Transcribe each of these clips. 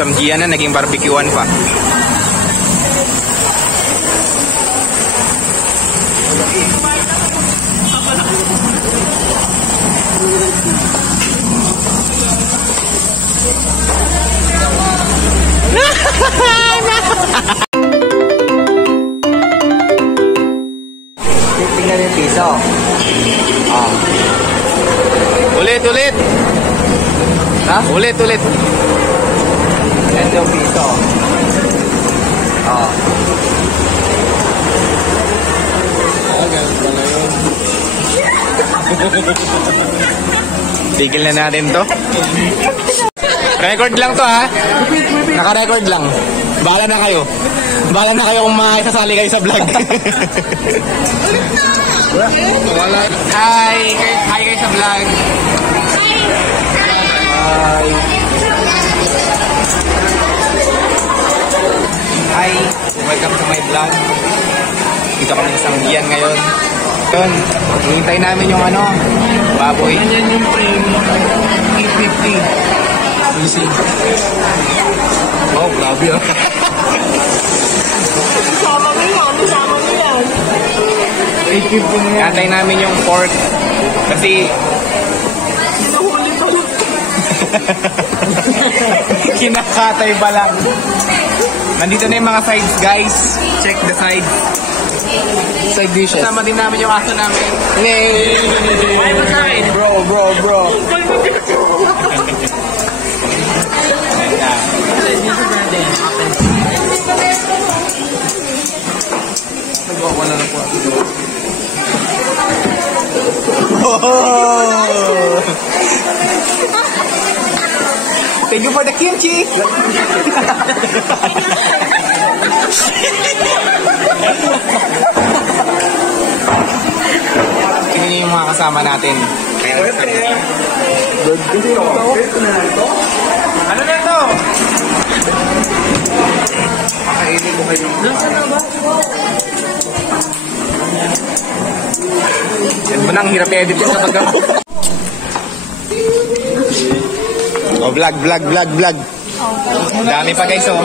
Samgian na, naging barbecuean pa. Tingnan yung piso. Ulit. Ha? Ulit. Ito yung piso. Ganun pala yun. Tigil na natin to. Record lang to ha. Naka-record lang. Bahala na kayo. Bahala na kayo kung makasasali kayo sa vlog. Hi kayo sa vlog. Hi, welcome to my vlog. Dito kami sa Samgian ngayon. Yun, hihintay namin yung baboy. Yan yung frame, 850. Easy. Oh, grabe ah. Sama mo yan. 850 na yan. Hintay namin yung pork. Kasi kinakatay pa lang. Nandito na yung mga sides, guys. Check the sides. Side dishes. Kasama din namin yung aso namin. Yay! Ay, magkain. Bro. Wala na po. Thank you for the kimchi. Tingnan yung mga kasama natin. Ano na ito? Pakainin mo kayo. Yan mo nang hirap i-edit yun kapag oh, vlog. Dami pa guys oh.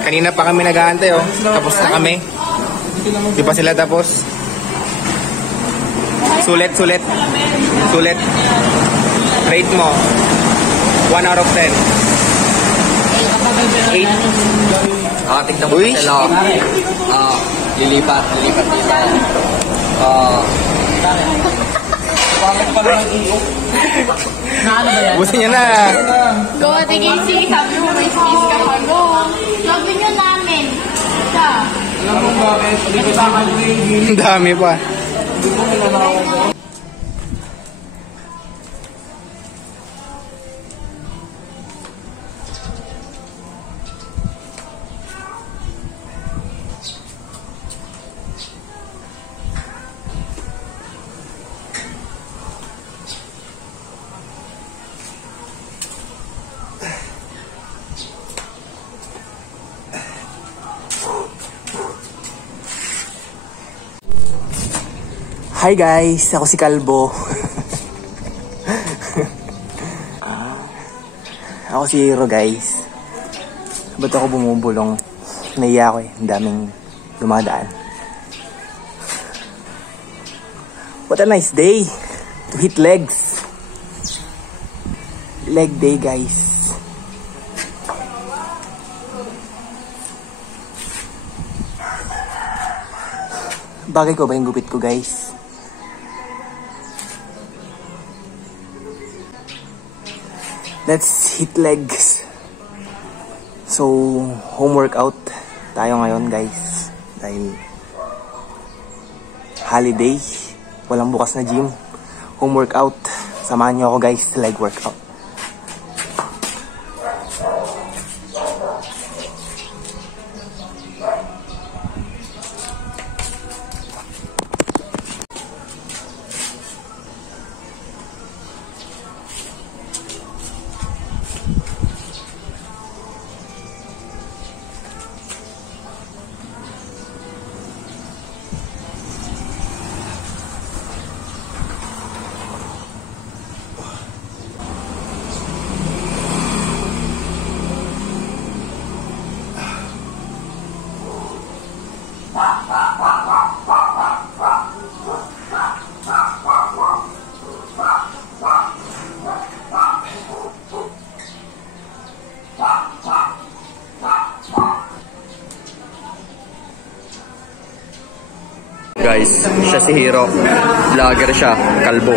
Kanina pa kami nag-aantay oh. Tapos na kami. Di pa sila tapos. Sulit. Rate mo 1 out of 10. 8. Tignan mo sila. Lilipat dito. Pangit pala ng iyo. Busin niya na. Go, tigil, sige, sabi mo may space ka pa. Go. Sabi nyo namin. Ika. Alam mo bakit? Hindi ko takal gravy. Ang dami pa. Hindi ko nilalakaw. Hi guys, ako si Kalbo. Ako si Hero guys. Ba't ako bumubulong? Naiya ako eh, ang daming dumadaan. What a nice day to hit legs. Leg day guys. Bagay ko ba yung gupit ko guys? Let's hit legs. So, home workout tayo ngayon guys. Dahil holiday, walang bukas na gym. Home workout. Samahan nyo ako guys sa leg workout. guys. Siya si Hero. Vlogger siya. Kalbo.